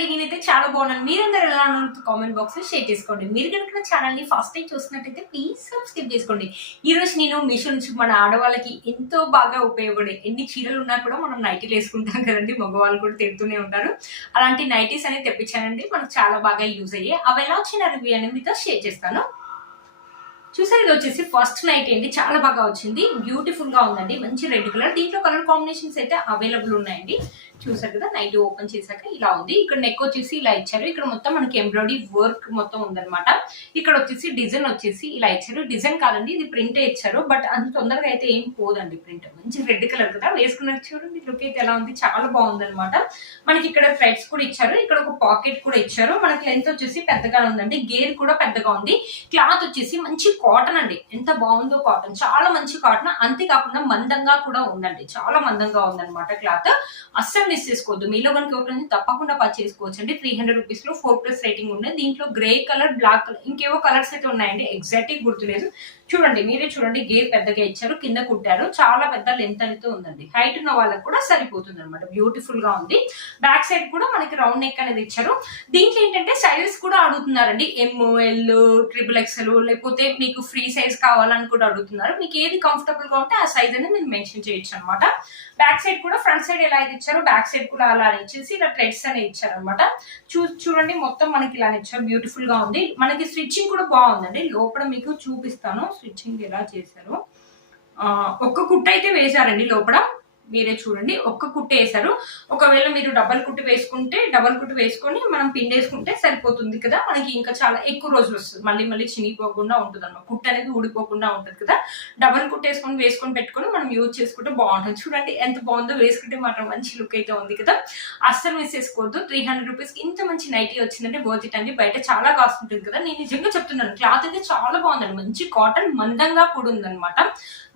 అండి, నేనైతే చాలా బాగున్నాను. మీరందరూ ఎలా ఉన్నారు కామెంట్ బాక్స్ లో షేర్ చేసుకోండి. మీరు కనుక ఛానల్ ని ఫస్ట్ టైం చూస్తున్నట్టయితే ప్లీజ్ సబ్స్క్రైబ్ చేసుకోండి. ఈ రోజు నేను మీషో నుంచి మన ఆడవాళ్ళకి ఎంతో బాగా ఉపయోగపడే ఎన్ని చీరలు ఉన్నా కూడా మనం నైటీలు వేసుకుంటాం కదండి, మగవాళ్ళు కూడా తిడుతూనే ఉంటారు. అలాంటి నైటీస్ అనేది తెప్పించానండి, మనకు చాలా బాగా యూజ్ అయ్యాయి. అవి ఎలా వచ్చిన రివ్యూ అనేది మీతో షేర్ చేస్తాను. చూసారు, ఇది వచ్చేసి ఫస్ట్ నైట్ అండి, చాలా బాగా వచ్చింది, బ్యూటిఫుల్ గా ఉందండి, మంచి రెడ్ కలర్. దీంట్లో కలర్ కాంబినేషన్స్ అయితే అవైలబుల్ ఉన్నాయండి. చూసారు కదా, నైట్ ఓపెన్ చేశాక ఇలా ఉంది. ఇక్కడ నెక్ వచ్చేసి ఇలా ఇచ్చారు. ఇక్కడ మొత్తం మనకి ఎంబ్రాయిడరీ వర్క్ మొత్తం ఉందన్నమాట. ఇక్కడ వచ్చేసి డిజైన్ వచ్చేసి ఇలా ఇచ్చారు. డిజైన్ కాదండి, ఇది ప్రింట్ ఇచ్చారు, బట్ అంత తొందరగా అయితే ఏం పోదండి. ప్రింట్ మంచి రెడ్ కలర్ కదా, వేసుకున్నట్టు చూడండి లుక్ అయితే ఎలా ఉంది, చాలా బాగుంది అనమాట. మనకి ఇక్కడ థ్రెడ్స్ కూడా ఇచ్చారు, ఇక్కడ ఒక పాకెట్ కూడా ఇచ్చారు. మనకి లెంత్ వచ్చేసి పెద్దగా ఉందండి, గేర్ కూడా పెద్దగా ఉంది. క్లాత్ వచ్చేసి మంచి కాటన్ అండి, ఎంత బాగుందో కాటన్, చాలా మంచి కాటన్. అంతేకాకుండా మందంగా కూడా ఉందండి, చాలా మందంగా ఉందన్నమాట క్లాత్. అస్సలు మిస్ చేసుకోవద్దు. మీలో కనుక ఒకటి తప్పకుండా పర్చేసుకోవచ్చు అండి. 300 రూపీస్ లో 4+ రేటింగ్ ఉన్నాయి. దీంట్లో గ్రే కలర్, బ్లాక్ కలర్, ఇంకేవో కలర్స్ అయితే ఉన్నాయండి, ఎగ్జాక్ట్ గుర్తులేదు. చూడండి, మీరే చూడండి, గేర్ పెద్దగా ఇచ్చారు, కింద కుట్టారు, చాలా పెద్ద లెంత్ అనేది ఉందండి. హైట్ ఉన్న వాళ్ళకి కూడా సరిపోతుంది అనమాట, బ్యూటిఫుల్ గా ఉంది. బ్యాక్ సైడ్ కూడా మనకి రౌండ్ నెక్ అనేది ఇచ్చారు. దీంట్లో ఏంటంటే సైజెస్ కూడా అడుగుతున్నారండి, ML, XXL, లేకపోతే మీకు ఫ్రీ సైజ్ కావాలని కూడా అడుగుతున్నారు. మీకు ఏది కంఫర్టబుల్ గా ఉంటే ఆ సైజ్ అనేది నేను మెన్షన్ చేయొచ్చు అనమాట. బ్యాక్ సైడ్ కూడా ఫ్రంట్ సైడ్ ఎలా అయితే ఇచ్చారో బ్యాక్ సైడ్ కూడా అలా ఇచ్చేసి ఇలా థ్రెడ్స్ అనేది ఇచ్చారు అనమాట. చూడండి, మొత్తం మనకి ఇలా ఇచ్చారు, బ్యూటిఫుల్ గా ఉంది. మనకి స్టిచ్చింగ్ కూడా బాగుందండి. లోపల మీకు చూపిస్తాను స్టిచ్చింగ్ ఎలా చేశారు. ఒక్క కుట్ట అయితే వేశారండి లోపల, మీరే చూడండి, ఒక్క కుట్టు వేసారు. ఒకవేళ మీరు డబల్ కుట్టు వేసుకుంటే డబల్ కుట్టు వేసుకొని మనం పిండేసుకుంటే సరిపోతుంది కదా, మనకి ఇంకా చాలా ఎక్కువ రోజులు వస్తుంది, మళ్ళీ చినిగిపోకుండా ఉంటుంది అన్నమాట, కుట్టు అనేది ఊడిపోకుండా ఉంటుంది కదా. డబల్ కుట్టు వేసుకొని పెట్టుకొని మనం యూజ్ చేసుకుంటే బాగుంటుంది. చూడండి ఎంత బాగుందో, వేసుకుంటే మాత్రం మంచి లుక్ అయితే ఉంది కదా, అస్సలు మిస్ చేసుకోవద్దు. 300 రూపీస్ ఇంత మంచి నైటీ వచ్చిందంటే వర్త్ ఇట్ అండి. బయట చాలా కాస్ట్ ఉంటుంది కదా, నేను నిజంగా చెప్తున్నాను, క్లాత్ అయితే చాలా బాగుందండి, మంచి కాటన్, మందంగా కూడా ఉందన్నమాట.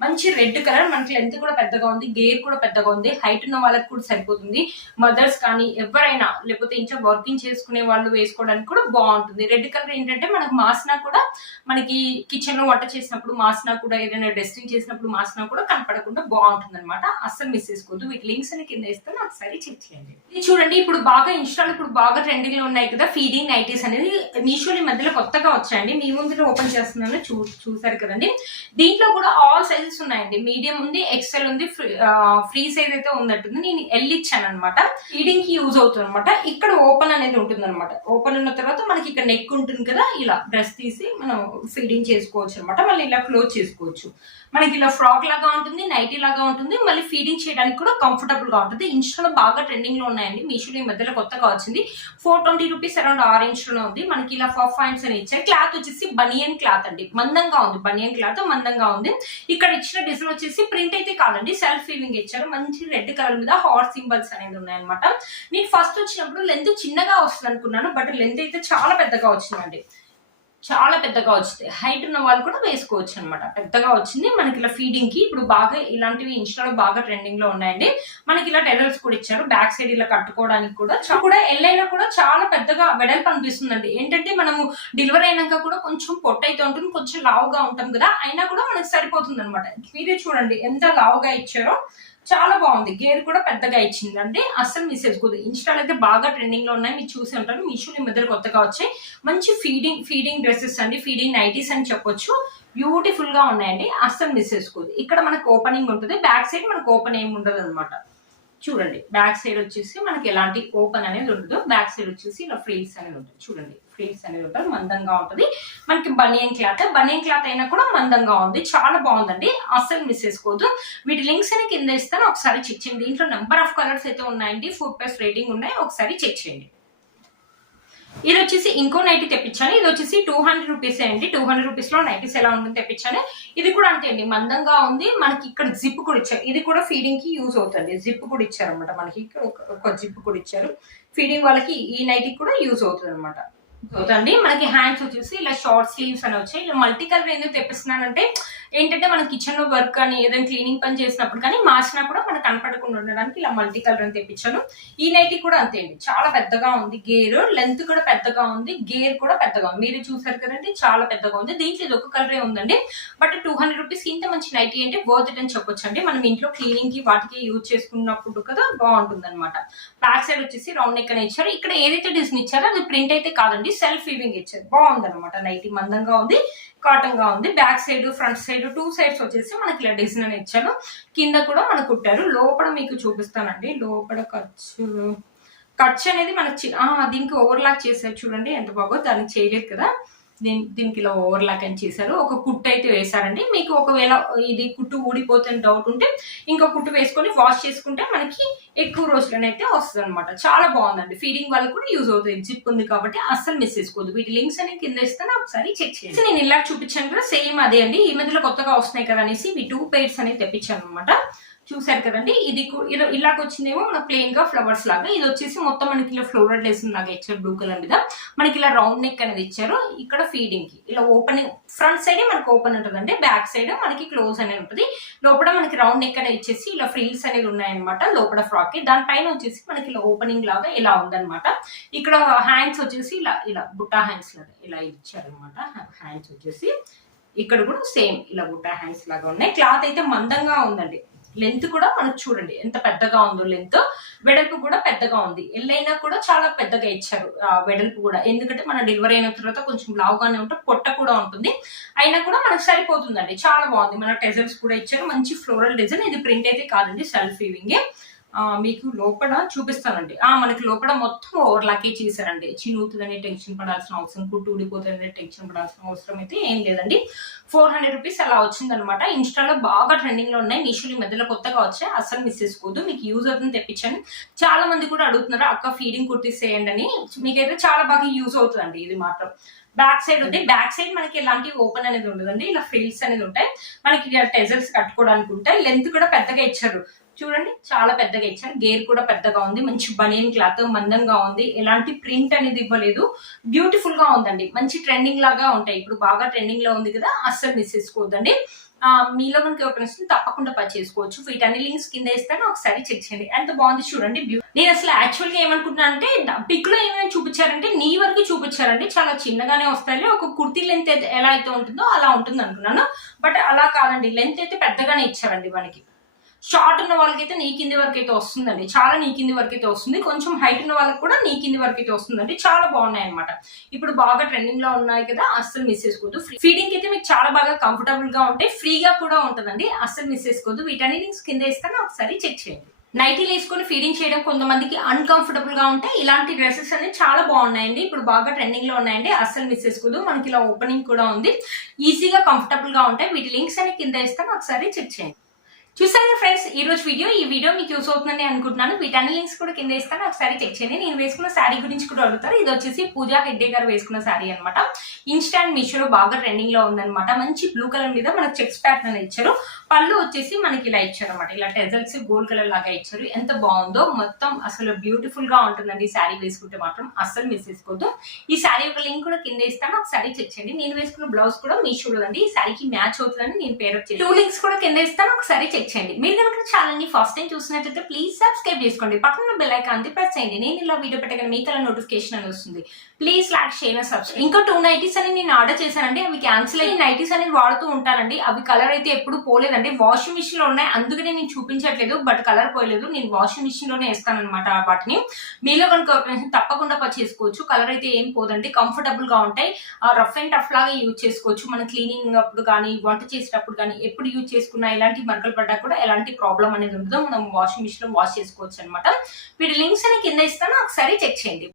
మంచి రెడ్ కలర్, మనకి లెంత్ కూడా పెద్దగా ఉంది, గేర్ కూడా పెద్దగా ఉంది, హైట్ ఉన్న వాళ్ళకి కూడా సరిపోతుంది. మదర్స్ కానీ ఎవరైనా, లేకపోతే ఇంకా వర్కింగ్ చేసుకునే వాళ్ళు వేసుకోవడానికి కూడా బాగుంటుంది. రెడ్ కలర్ ఏంటంటే మనకు మాసినా కూడా, మనకి కిచెన్ లో వంట చేసినప్పుడు మాసినా కూడా, ఏదైనా డస్టింగ్ చేసినప్పుడు మాసినా కూడా కనపడకుండా బాగుంటుంది అనమాట. అస్సలు మిస్ చేసుకోవద్దు. వీటి లింక్స్ అని కింద ఇస్తాను, ఒకసారి చెక్ చేయండి. ఇది చూడండి, ఇప్పుడు బాగా ఇన్స్టాల్, ఇప్పుడు బాగా ట్రెండింగ్ లో ఉన్నాయి కదా ఫీడింగ్ నైటీస్ అనేది, మీషోలో ఈ మధ్యలో కొత్తగా వచ్చాయండి. మీ ముందు ఓపెన్ చేస్తున్నాను, చూసారు కదండి. దీంట్లో కూడా ఆల్ సైజెస్ ఉన్నాయండి, మీడియం ఉంది, XL ఉంది, ఫ్రీ సైజ్ అయితే ఉన్నట్టుంది. నేను L ఇచ్చాను అనమాట, ఫీడింగ్ కి యూజ్ అవుతుంది అనమాట. ఇక్కడ ఓపెన్ అనేది ఉంటుంది అనమాట. ఓపెన్ ఉన్న తర్వాత మనకి ఇక్కడ నెక్ ఉంటుంది కదా, ఇలా డ్రెస్ తీసి మనం ఫీడింగ్ చేసుకోవచ్చు అనమాట. మళ్ళీ ఇలా క్లోజ్ చేసుకోవచ్చు. మనకి ఇలా ఫ్రాక్ లాగా ఉంటుంది, నైటీ లాగా ఉంటుంది, మళ్ళీ ఫీడింగ్ చేయడానికి కూడా కంఫర్టబుల్ గా ఉంటుంది. ఇన్స్టాలో బాగా ట్రెండింగ్ లో ఉన్నాయండి. మీషోలో ఈ మధ్యలో కొత్తగా వచ్చింది. 420 రూపీస్ అరౌండ్ ఆరెంజ్ లో ఉంది. మనకి ఇలా పఫ్ పాయింట్స్ అని ఇచ్చారు. క్లాత్ వచ్చేసి బనియన్ క్లాత్ అండి, మందంగా ఉంది, బనియన్ క్లాత్ మందంగా ఉంది. ఇక్కడ ఇచ్చిన డిజైన్ వచ్చేసి ప్రింట్ అయితే కాదండి, సెల్ఫ్ వీవింగ్ ఇచ్చారు. మంచి రెడ్ కలర్ మీద హార్ట్ సింబల్స్ అనేది ఉన్నాయన్నమాట. నేను ఫస్ట్ వచ్చినప్పుడు లెంత్ చిన్నగా వస్తుంది అనుకున్నాను, బట్ లెంత్ అయితే చాలా పెద్దగా వచ్చిందండి, చాలా పెద్దగా వచ్చింది. హైట్ ఉన్న వాళ్ళు కూడా వేసుకోవచ్చు అనమాట, పెద్దగా వచ్చింది. మనకి ఇలా ఫీడింగ్ కి ఇప్పుడు బాగా ఇలాంటివి ఇన్స్టాలో బాగా ట్రెండింగ్ లో ఉన్నాయండి. మనకి ఇలా టెరల్స్ కూడా ఇచ్చారు, బ్యాక్ సైడ్ ఇలా కట్టుకోవడానికి కూడా ఎల్లైనా కూడా చాలా పెద్దగా వెడల్పు అనిపిస్తుందండి. ఏంటంటే మనము డెలివరీ అయినాక కూడా కొంచెం పొట్టు అయితే ఉంటుంది, కొంచెం లావుగా ఉంటాం కదా, అయినా కూడా మనకి సరిపోతుంది అనమాట. మీరే చూడండి ఎంత లావుగా ఇచ్చారో, చాలా బాగుంది. గేర్ కూడా పెద్దగా ఇచ్చిందండి, అస్సలు మిస్ చేసుకోదు. ఇన్స్టాల్ అయితే బాగా ట్రెండింగ్ లో ఉన్నాయి, మీరు చూసి ఉంటారు. మీషో ఈ మధ్యలో కొత్తగా వచ్చాయి. మంచి ఫీడింగ్ డ్రెస్సెస్ అండి, ఫీడింగ్ నైటీస్ అని చెప్పొచ్చు, బ్యూటిఫుల్ గా ఉన్నాయండి, అస్సలు మిస్ చేసుకోదు. ఇక్కడ మనకు ఓపెనింగ్ ఉంటుంది, బ్యాక్ సైడ్ మనకు ఓపెన్ ఏమి ఉండదు అనమాట. చూడండి, బ్యాక్ సైడ్ వచ్చేసి మనకి ఎలాంటి ఓపెన్ అనేది ఉండదు. బ్యాక్ సైడ్ వచ్చేసి ఇలా ఫ్రిల్స్ అనేది ఉంటుంది. చూడండి, ఫ్రిల్స్ అనేది ఉంటుంది, మందంగా ఉంటుంది. మనకి బనియన్ క్లాత్ అయినా కూడా మందంగా ఉంది, చాలా బాగుందండి, అస్సలు మిస్ చేసుకోవద్దు. వీటి లింక్స్ అని కింద ఇస్తాను, ఒకసారి చెక్ చేయండి. దీంట్లో నెంబర్ ఆఫ్ కలర్స్ అయితే ఉన్నాయండి, 4+ రేటింగ్ ఉన్నాయి, ఒకసారి చెక్ చేయండి. ఇది వచ్చేసి ఇంకో నైటీ తెప్పించాను. ఇది వచ్చేసి 200 రూపీస్ అండి. 200 రూపీస్ లో నైటీస్ ఎలా ఉంటుంది తెప్పించాను. ఇది కూడా అంతే అండి, మందంగా ఉంది. మనకి ఇక్కడ జిప్ కూడా ఇచ్చారు, ఇది కూడా ఫీడింగ్ కి యూజ్ అవుతుంది. జిప్ కూడా ఇచ్చారు అనమాట, మనకి ఒక జిప్ కూడా ఇచ్చారు. ఫీడింగ్ వాళ్ళకి ఈ నైటీ కూడా యూజ్ అవుతుంది అనమాట. అవుతండి. మనకి హ్యాండ్స్ వచ్చేసి ఇలా షార్ట్ స్లీవ్స్ అని వచ్చాయి. ఇలా మల్టీ కలర్ ఎందుకు తెప్పిస్తున్నానంటే ఏంటంటే మనం కిచెన్ లో వర్క్ కానీ ఏదైనా క్లీనింగ్ పని చేసినప్పుడు కానీ మార్చినా కూడా మనకు కనపడకుండా ఉండడానికి ఇలా మల్టీ కలర్ అని తెప్పించాను. ఈ నైటీ కూడా అంతే అండి, చాలా పెద్దగా ఉంది గేర్, లెంత్ కూడా పెద్దగా ఉంది, గేర్ కూడా పెద్దగా ఉంది. మీరు చూసారు కదండి, చాలా పెద్దగా ఉంది. దీంట్లో ఇది ఒక కలరే ఉందండి. బట్ 200 రూపీస్ ఇంత మంచి నైటీ అంటే వర్త్ ఇట్ అని చెప్పొచ్చు అండి. మనం ఇంట్లో క్లీనింగ్ కి వాటికి యూజ్ చేసుకున్నప్పుడు కదా బాగుంటుంది అనమాట. బ్యాక్ సైడ్ వచ్చేసి రౌండ్ నెక్ అని ఇచ్చారు. ఇక్కడ ఏదైతే డిజైన్ ఇచ్చారో అది ప్రింట్ అయితే కాదండి, సెల్ఫ్ వీవింగ్ ఇచ్చారు. బాగుంది అనమాట. నైటీ మందంగా ఉంది, కాటన్ గా ఉంది. Back side front side 2 sides వచ్చేసి మనకి ఇలా డిజైన్ అని ఇచ్చాను. కింద కూడా మనకు కుట్టారు. లోపల మీకు చూపిస్తానండి. లోపల ఖర్చు అనేది మనకి దీనికి ఓవర్లాక్ చేశారు చూడండి, ఎంత బాగో. దానికి చేయలేదు కదా, దీనికి ఇలా ఓవర్లాక్ అని చేశారు. ఒక కుట్టు అయితే వేశారండి. మీకు ఒకవేళ ఇది కుట్టు ఊడిపోతుంది డౌట్ ఉంటే ఇంకో కుట్టు వేసుకొని వాష్ చేసుకుంటే మనకి ఎక్కువ రోజులనైతే వస్తుంది అనమాట. చాలా బాగుందండి. ఫీడింగ్ వాళ్ళకి కూడా యూజ్ అవుతుంది. జిప్ ఉంది కాబట్టి అస్సలు మిస్ చేసుకోవద్దు. వీటి లింక్స్ అని కింద ఇస్తాను, ఒకసారి చెక్ చేయండి. నేను ఇలా చూపించాను కూడా సేమ్ అదే అండి. ఈ మధ్యలో కొత్తగా వస్తున్నాయి కదా అనేసి ఈ 2 pairs అనేది తెప్పించాను అనమాట. చూసారు కదండి, ఇది ఇలాగ వచ్చిందేమో మన ప్లెయిన్ గా ఫ్లవర్స్ లాగా. ఇది వచ్చేసి మొత్తం మనకి ఇలా ఫ్లోరల్ డిజైన్ లాగా ఇచ్చారు. బ్లూ కలర్ మీద మనకి ఇలా రౌండ్ నెక్ అనేది ఇచ్చారు. ఇక్కడ ఫీడింగ్ కి ఇలా ఓపెనింగ్, ఫ్రంట్ సైడ్ మనకి ఓపెన్ ఉంటుందండి, బ్యాక్ సైడ్ మనకి క్లోజ్ అనేది ఉంటుంది. లోపల మనకి రౌండ్ నెక్ అనేది ఇచ్చేసి ఇలా ఫ్రిల్స్ అనేది ఉన్నాయన్నమాట లోపల ఫ్రాక్ కి. దానిపైన వచ్చేసి మనకి ఇలా ఓపెనింగ్ లాగా ఇలా ఉందన్నమాట. ఇక్కడ హ్యాండ్స్ వచ్చేసి ఇలా బుట్టా హ్యాండ్స్ లాగా ఇలా ఇచ్చారనమాట. హ్యాండ్స్ వచ్చేసి ఇక్కడ కూడా సేమ్ ఇలా బుట్టా హ్యాండ్స్ లాగా ఉన్నాయి. క్లాత్ అయితే మందంగా ఉందండి. లెంత్ కూడా మనకు చూడండి ఎంత పెద్దగా ఉందో. లెంత్ వెడల్పు కూడా పెద్దగా ఉంది. ఎల్లైనా కూడా చాలా పెద్దగా ఇచ్చారు వెడల్పు కూడా. ఎందుకంటే మన డెలివరీ అయిన తర్వాత కొంచెం లావుగానే ఉంటే పొట్ట కూడా ఉంటుంది, అయినా కూడా మనకు సరిపోతుందండి. చాలా బాగుంది. మన టెజల్స్ కూడా ఇచ్చారు. మంచి ఫ్లోరల్ డిజైన్. ఇది ప్రింట్ అయితే కాదండి, సెల్ఫ్ వీవింగ్. మీకు లోపల చూపిస్తానండి. మనకి లోపల మొత్తం ఓవర్లాకే చేశారండి. చినుగుతుందని టెన్షన్ పడాల్సిన అవసరం, కుట్టు ఊడిపోతుందని టెన్షన్ పడాల్సిన అవసరం అయితే ఏం లేదండి. 400 రూపీస్ అలా వచ్చిందనమాట. ఇన్స్టాలో బాగా ట్రెండింగ్ లో ఉన్నాయి. మీషోలో మధ్యలో కొత్తగా వచ్చాయి, అస్సలు మిస్ చేసుకోవద్దు. మీకు యూజ్ అవుతుంది తెప్పించాను. చాలా మంది కూడా అడుగుతున్నారు అక్క ఫీడింగ్ కుర్తీస్ వేయండి అని. మీకైతే చాలా బాగా యూజ్ అవుతుందండి ఇది మాత్రం. బ్యాక్ సైడ్ ఉంది. బ్యాక్ సైడ్ మనకి ఎలాంటి ఓపెన్ అనేది ఉండదండి. ఇలా ఫ్రిల్స్ అనేది ఉంటాయి. మనకి టెజల్స్ కట్టుకోవడానికి ఉంటాయి. లెంత్ కూడా పెద్దగా ఇచ్చారు చూడండి, చాలా పెద్దగా ఇచ్చారు. గేర్ కూడా పెద్దగా ఉంది. మంచి బనియన్ క్లాత్, మందంగా ఉంది. ఎలాంటి ప్రింట్ అనేది ఇవ్వలేదు. బ్యూటిఫుల్ గా ఉందండి. మంచి ట్రెండింగ్ లాగా ఉంటాయి. ఇప్పుడు బాగా ట్రెండింగ్ లో ఉంది కదా, అస్సలు మిస్ చేసుకోవద్దండి. మీలో మనకి ఓపెన్ వస్తుంది, తప్పకుండా పర్చేస్ చేసుకోవచ్చు. వీటన్ని లింక్స్ కింద ఇస్తాను, ఒకసారి చెక్ చేయండి. ఎంత బాగుంది చూడండి. నేను అసలు యాక్చువల్ గా ఏమనుకుంటున్నా అంటే పిక్ లో ఏమైనా చూపించారంటే నీ వరకు చూపించారండి. చాలా చిన్నగానే వస్తాయి. ఒక కుర్తీ లెంత్ అయితే ఎలా అయితే ఉంటుందో అలా ఉంటుంది అనుకున్నాను. బట్ అలా కాదండి, లెంత్ అయితే పెద్దగానే ఇచ్చారండి మనకి. షార్ట్ ఉన్న వాళ్ళకైతే నీ కింది వరకు అయితే వస్తుందండి. చాలా నీ కింది వరకు అయితే వస్తుంది. కొంచెం హైట్ ఉన్న వాళ్ళకి కూడా నీ కింది వరకు అయితే వస్తుందండి. చాలా బాగున్నాయి అనమాట. ఇప్పుడు బాగా ట్రెండింగ్ లో ఉన్నాయి కదా, అస్సలు మిస్ చేసుకోవద్దు. ఫీడింగ్ అయితే మీకు చాలా బాగా కంఫర్టబుల్ గా ఉంటాయి. ఫ్రీగా కూడా ఉంటుందండి, అస్సలు మిస్ చేసుకోవద్దు. వీటన్ని లింక్స్ కింద ఇస్తాను, ఒకసారి చెక్ చేయండి. నైటీలు వేసుకొని ఫీడింగ్ చేయడం కొంతమందికి అన్కంఫర్టబుల్ గా ఉంటాయి. ఇలాంటి డ్రెస్సెస్ అన్ని చాలా బాగున్నాయండి. ఇప్పుడు బాగా ట్రెండింగ్ లో ఉన్నాయండి, అస్సలు మిస్ చేసుకోదు. మనకి ఇలా ఓపెనింగ్ కూడా ఉంది. ఈజీగా కంఫర్టబుల్ గా ఉంటాయి. వీటి లింక్స్ అన్ని కింద ఇస్తాను, ఒకసారి చెక్ చేయండి. చూసారు ఫ్రెండ్స్ ఈ వీడియో మీకు యూస్ అవుతుందని అనుకుంటున్నాను. వీటన్ని లింక్స్ కూడా కింద ఇస్తాను, ఒకసారి చెక్ చేయండి. నేను వేసుకున్న శారీ గురించి కూడా అడుగుతారు. ఇది వచ్చేసి పూజా హెగ్డే గారు వేసుకున్న శారీ అనమాట. ఇన్స్టాంట్ మీషోలో బాగా ట్రెండింగ్ లో ఉందన్నమాట. మంచి బ్లూ కలర్ మీద మనకు చెక్స్ ప్యాటర్న్ ఇచ్చారు. పళ్ళు వచ్చేసి మనకి ఇలా ఇచ్చారు అనమాట. ఇలా టెజల్స్ గోల్డ్ కలర్ లాగా ఇచ్చారు. ఎంత బాగుందో, మొత్తం అసలు బ్యూటిఫుల్ గా ఉంటుందండి. శారీ వేసుకుంటే మాత్రం అస్సలు మిస్ చేసుకోవద్దు. ఈ శారీ ఒక లింక్ కూడా కింద ఇస్తాను, ఒకసారి చెక్ చేయండి. నేను వేసుకున్న బ్లౌజ్ కూడా మీషోలో అండి. ఈ శారీకి మ్యాచ్ అవుతుందని నేను పేరు వచ్చేసి 2 లింక్స్ కూడా కింద ఇస్తాను, ఒకసారి చెక్ చేయండి. మీరు కనుక ఛానల్ ని ఫస్ట్ టైం చూసినట్లయితే ప్లీజ్ సబ్స్క్రైబ్ చేసుకోండి. పక్కన బెల్ ఐకాన్ ప్రెస్ చేయండి. నేను ఇలా వీడియో పెట్టగానే మీకు అలా నోటిఫికేషన్ అని వస్తుంది. Please like share subscribe. ఇంకా 2 నైటీస్ అని నేను ఆర్డర్ చేశానండి. అవి క్యాన్సిల్ అయ్యి నైటీస్ అనేది వాడుతూ ఉంటానండి. అవి కలర్ అయితే ఎప్పుడు పోలేదండి. వాషింగ్ మిషన్ లో ఉన్నాయి, అందుకనే నేను చూపించట్లేదు. బట్ కలర్ పోయలేదు. నేను వాషింగ్ మిషన్ లోనే వేస్తాను అనమాట వాటిని. మీలో కనుక తప్పకుండా చేసుకోవచ్చు. కలర్ అయితే ఏం పోదండి, కంఫర్టబుల్ గా ఉంటాయి. రఫ్ అండ్ టఫ్ లాగా యూజ్ చేసుకోవచ్చు. మన క్లీనింగ్ అప్పుడు కానీ, వంట చేసేటప్పుడు కానీ, ఎప్పుడు యూజ్ చేసుకున్నా ఇలాంటి మరకలు పడ్డా కూడా ఎలాంటి ప్రాబ్లం అనేది ఉండదు. మనం వాషింగ్ మిషన్ లో వాష్ చేసుకోవచ్చు అనమాట. వీటి లింక్స్ అని కింద ఇస్తాను, ఒకసారి చెక్ చేయండి.